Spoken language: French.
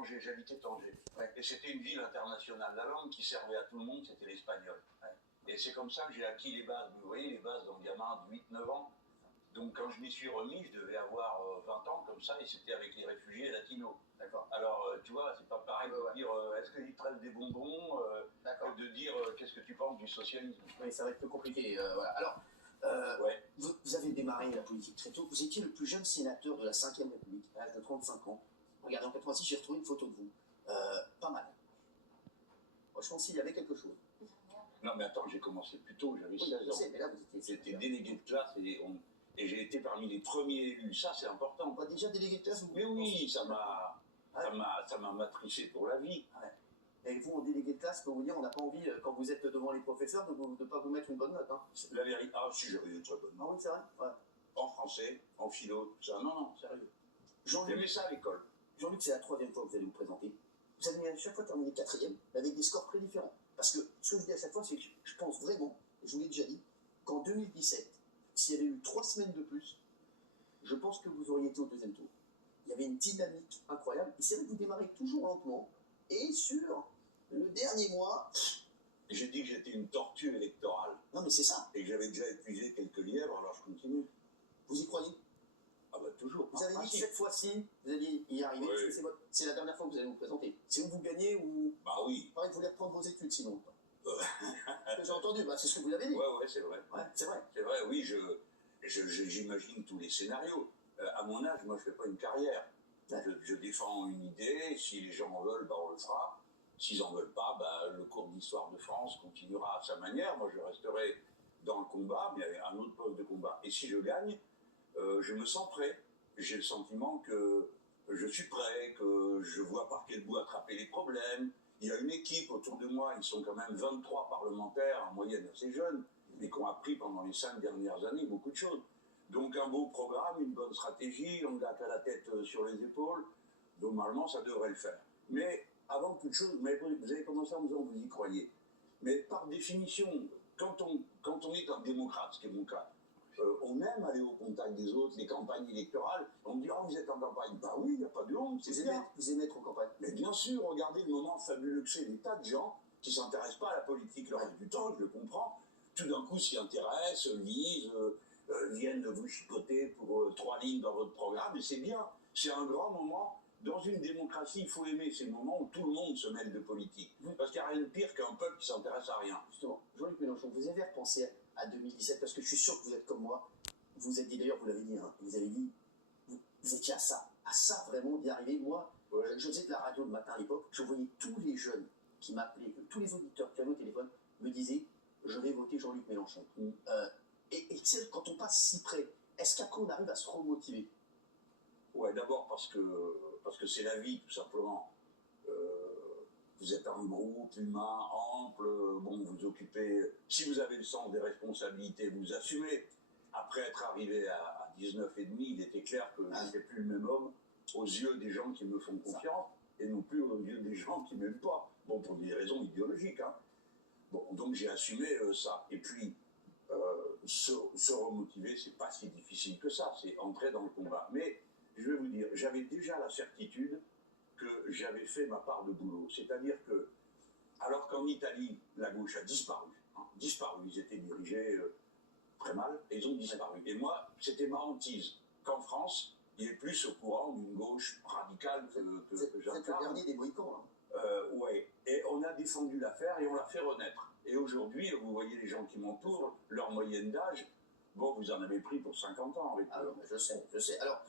Tanger, j'habitais Tanger. Ouais. Et c'était une ville internationale. La langue qui servait à tout le monde, c'était l'espagnol. Ouais. Et c'est comme ça que j'ai acquis les bases. Vous voyez, les bases d'un gamin de 8-9 ans. Donc quand je m'y suis remis, je devais avoir 20 ans comme ça, et c'était avec les réfugiés latinos. D'accord. Alors, tu vois, c'est pas pareil de dire est-ce qu'il te reste des bonbons que de dire qu'est-ce que tu penses du socialisme. Oui, ça va être plus compliqué. Voilà. Alors, Ouais. vous avez démarré la politique très tôt. Vous étiez le plus jeune sénateur de la 5e République, à l'âge de 35 ans. Regardez, en 86, j'ai retrouvé une photo de vous. Pas mal. Franchement, s'il y avait quelque chose. Non, mais attends, j'ai commencé plus tôt, j'avais 16 ans. Je sais, mais là, vous étiez... J'étais délégué de classe et j'ai été parmi les premiers élus. Ça, c'est important. Pas déjà délégué de classe, vous... Mais oui, ça m'a matricé pour la vie. Ouais. Et vous, en délégué de classe, pour vous dire, on n'a pas envie, quand vous êtes devant les professeurs, de ne pas vous mettre une bonne note. Hein. La vérité. Ah, si, j'avais une très bonne Ah note. oui, c'est vrai. Ouais. En français, en philo, tout ça. Non, non, sérieux. Jean-Luc, J'aimais ça à l'école. c'est la 3e fois que vous allez vous présenter. Vous allez à chaque fois terminer 4e, avec des scores très différents. Parce que ce que je dis à chaque fois, c'est que je pense vraiment, je vous l'ai déjà dit, qu'en 2017, s'il y avait eu 3 semaines de plus, je pense que vous auriez été au 2e tour. Il y avait une dynamique incroyable. Et c'est vrai que vous démarrez toujours lentement. Et sur le dernier mois... J'ai dit que j'étais une tortue électorale. Non, mais c'est ça. Et que j'avais déjà épuisé quelques lièvres, alors je continue. Vous y croyez? Ah bah toujours. Vous avez dit que cette fois-ci, vous alliez y arriver. Oui. C'est la dernière fois que vous allez vous présenter. C'est où vous gagnez ou... Bah oui. Pareil, vous voulez reprendre vos études sinon. J'ai entendu, c'est ce que vous avez dit. Ouais, c'est vrai. Ouais, c'est vrai. C'est vrai, oui, j'imagine tous les scénarios. À mon âge, moi, je fais pas une carrière. Ouais. Je défends une idée. Si les gens en veulent, bah, on le fera. S'ils en veulent pas, bah, le cours d'histoire de France continuera à sa manière. Moi, je resterai dans le combat, mais avec un autre poste de combat. Et si je gagne, je me sens prêt. J'ai le sentiment que je suis prêt, que je vois par quel bout attraper les problèmes. Il y a une équipe autour de moi, ils sont quand même 23 parlementaires, en moyenne assez jeunes, mais qui ont appris pendant les 5 dernières années beaucoup de choses. Donc un beau programme, une bonne stratégie, on a qu'à la tête sur les épaules, normalement ça devrait le faire. Mais avant toute chose, vous avez commencé en me disant que vous y croyez. Mais par définition, quand on est un démocrate, ce qui est mon cas, on aime aller au contact des autres, les campagnes électorales. On me dit, oh, vous êtes en campagne. Bah oui, il n'y a pas de honte, c'est bien. Vous aimez être en campagne. Mais bien sûr, regardez le moment fabuleux que c'est. Des tas de gens qui ne s'intéressent pas à la politique le reste du temps, je le comprends. Tout d'un coup s'y intéressent, lisent, viennent vous chipoter pour 3 lignes dans votre programme. Et c'est bien. C'est un grand moment. Dans une démocratie, il faut aimer ces moments où tout le monde se mêle de politique. Parce qu'il n'y a rien de pire qu'un peuple qui ne s'intéresse à rien. Justement, Jean-Luc Mélenchon, vous avez repensé à 2017, parce que je suis sûr que vous êtes comme moi. Vous êtes dit, d'ailleurs, vous l'avez dit, hein, vous avez dit, vous étiez à ça vraiment d'y arriver. Moi, je faisais de la radio le matin à l'époque, je voyais tous les jeunes qui m'appelaient, tous les auditeurs qui avaient au téléphone me disaient, je vais voter Jean-Luc Mélenchon. Et quand on passe si près, est-ce qu'après on arrive à se remotiver? Ouais, d'abord parce que c'est la vie, tout simplement. Vous êtes un groupe humain ample, bon, vous occupez... Si vous avez le sens des responsabilités, vous assumez. Après être arrivé à 19 et demi, il était clair que je n'étais plus le même homme aux yeux des gens qui me font confiance et non plus aux yeux des gens qui ne m'aiment pas. Bon, pour des raisons idéologiques, hein. Bon, donc j'ai assumé ça. Et puis, se remotiver, c'est pas si difficile que ça, c'est entrer dans le combat. Mais, je vais vous dire, j'avais déjà la certitude que j'avais fait ma part de boulot. C'est-à-dire que, alors qu'en Italie, la gauche a disparu, ils étaient dirigés très mal, et ils ont disparu. Et moi, c'était ma hantise qu'en France, il est plus au courant d'une gauche radicale que j'incarne. C'est le dernier des Mohicans, hein. Ouais, et on a défendu l'affaire et on l'a fait renaître. Et aujourd'hui, vous voyez les gens qui m'entourent, leur moyenne d'âge, bon, vous en avez pris pour 50 ans avec eux. Je sais. Alors,